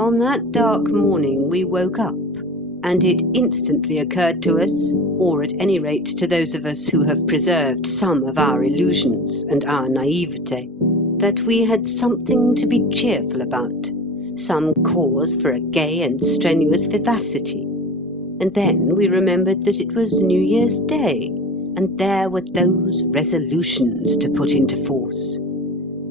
On that dark morning we woke up, and it instantly occurred to us, or at any rate to those of us who have preserved some of our illusions and our naivete, that we had something to be cheerful about, some cause for a gay and strenuous vivacity. And then we remembered that it was New Year's Day, and there were those resolutions to put into force.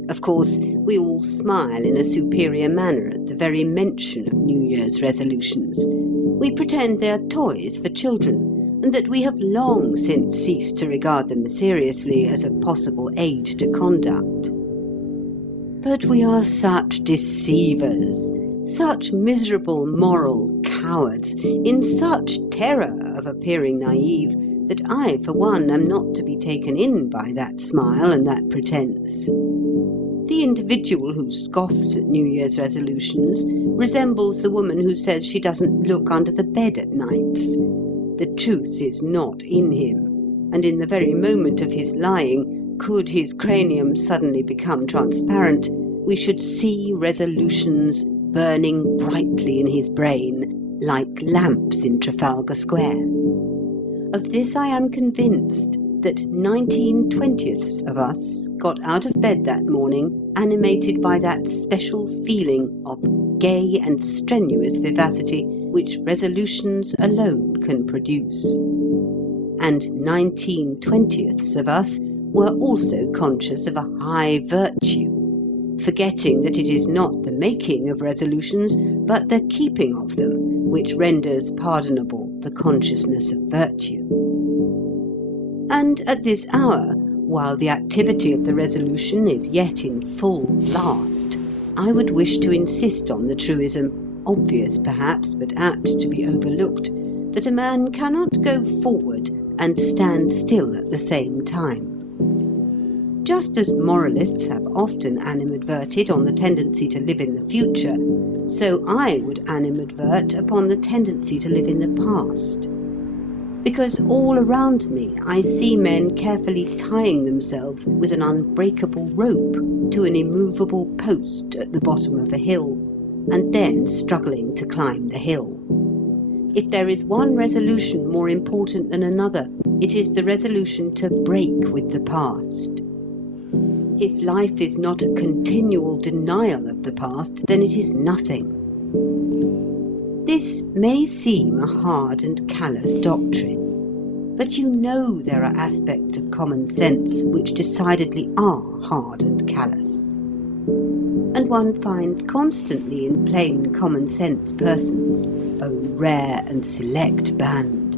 Of course, we all smile in a superior manner at the very mention of New Year's resolutions. We pretend they are toys for children, and that we have long since ceased to regard them seriously as a possible aid to conduct. But we are such deceivers, such miserable moral cowards, in such terror of appearing naive, that I, for one, am not to be taken in by that smile and that pretence. The individual who scoffs at New Year's resolutions resembles the woman who says she doesn't look under the bed at nights. The truth is not in him, and in the very moment of his lying, could his cranium suddenly become transparent, we should see resolutions burning brightly in his brain, like lamps in Trafalgar Square. Of this I am convinced, that 19/20ths of us got out of bed that morning animated by that special feeling of gay and strenuous vivacity which resolutions alone can produce. And 19/20ths of us were also conscious of a high virtue, forgetting that it is not the making of resolutions, but the keeping of them, which renders pardonable the consciousness of virtue. And at this hour, while the activity of the resolution is yet in full blast, I would wish to insist on the truism, obvious perhaps, but apt to be overlooked, that a man cannot go forward and stand still at the same time. Just as moralists have often animadverted on the tendency to live in the future, so I would animadvert upon the tendency to live in the past. Because all around me I see men carefully tying themselves with an unbreakable rope to an immovable post at the bottom of a hill, and then struggling to climb the hill. If there is one resolution more important than another, it is the resolution to break with the past. If life is not a continual denial of the past, then it is nothing. This may seem a hard and callous doctrine, but you know there are aspects of common sense which decidedly are hard and callous. And one finds constantly in plain common sense persons, O rare and select band,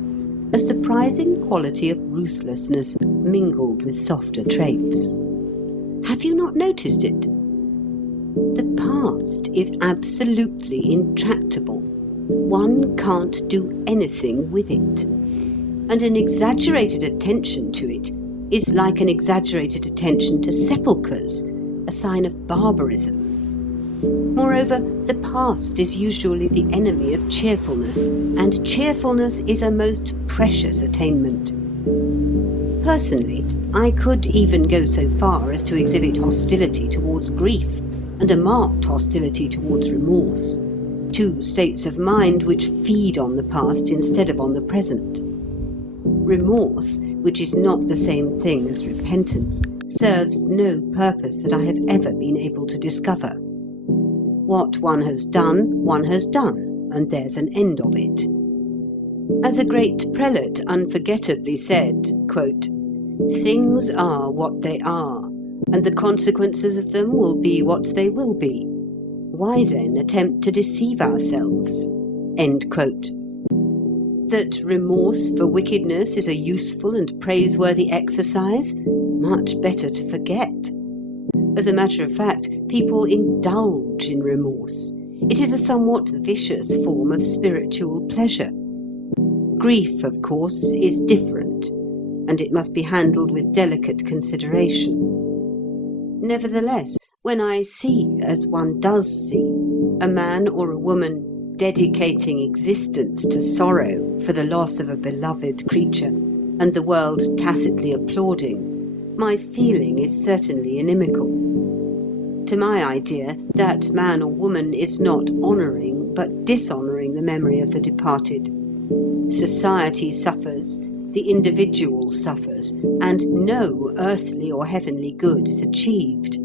a surprising quality of ruthlessness mingled with softer traits. Have you not noticed it? The past is absolutely intractable. One can't do anything with it. And an exaggerated attention to it is like an exaggerated attention to sepulchres, a sign of barbarism. Moreover, the past is usually the enemy of cheerfulness, and cheerfulness is a most precious attainment. Personally, I could even go so far as to exhibit hostility towards grief, and a marked hostility towards remorse, two states of mind which feed on the past instead of on the present. Remorse, which is not the same thing as repentance, serves no purpose that I have ever been able to discover. What one has done, and there's an end of it. As a great prelate unforgettably said, quote, "Things are what they are, and the consequences of them will be what they will be. Why then attempt to deceive ourselves?" End quote. That remorse for wickedness is a useful and praiseworthy exercise, much better to forget. As a matter of fact, people indulge in remorse. It is a somewhat vicious form of spiritual pleasure. Grief, of course, is different, and it must be handled with delicate consideration. Nevertheless, when I see, as one does see, a man or a woman dedicating existence to sorrow for the loss of a beloved creature, and the world tacitly applauding, my feeling is certainly inimical. To my idea, that man or woman is not honouring, but dishonouring the memory of the departed. Society suffers, the individual suffers, and no earthly or heavenly good is achieved.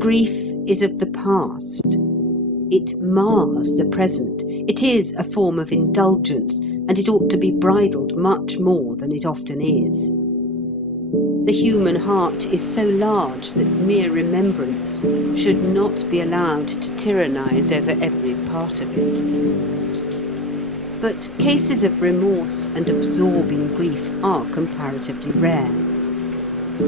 Grief is of the past. It mars the present. It is a form of indulgence, and it ought to be bridled much more than it often is. The human heart is so large that mere remembrance should not be allowed to tyrannize over every part of it. But cases of remorse and absorbing grief are comparatively rare.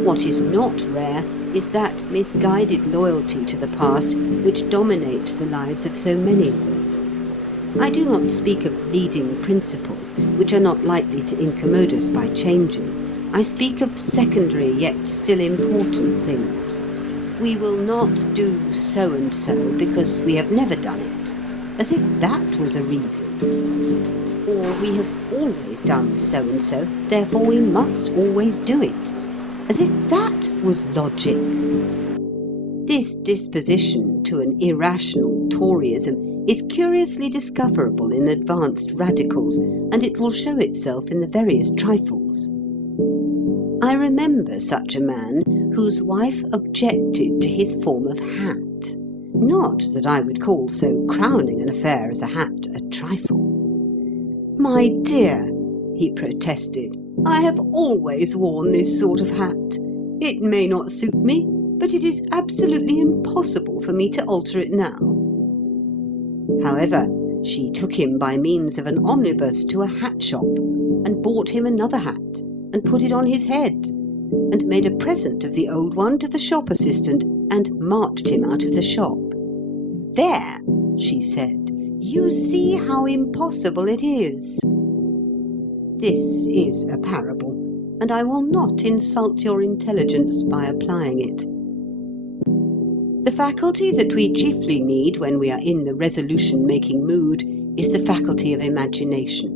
What is not rare is that misguided loyalty to the past which dominates the lives of so many of us. I do not speak of leading principles which are not likely to incommode us by changing. I speak of secondary yet still important things. We will not do so and so because we have never done it, as if that was a reason. Or we have always done so and so, therefore we must always do it, as if that was logic. This disposition to an irrational Toryism is curiously discoverable in advanced radicals, and it will show itself in the veriest trifles. I remember such a man whose wife objected to his form of hat. Not that I would call so crowning an affair as a hat a trifle. "My dear," he protested, "I have always worn this sort of hat. It may not suit me, but it is absolutely impossible for me to alter it now." However, she took him by means of an omnibus to a hat shop, and bought him another hat, and put it on his head, and made a present of the old one to the shop assistant, and marched him out of the shop. "There," she said, "you see how impossible it is." This is a parable, and I will not insult your intelligence by applying it. The faculty that we chiefly need when we are in the resolution-making mood is the faculty of imagination.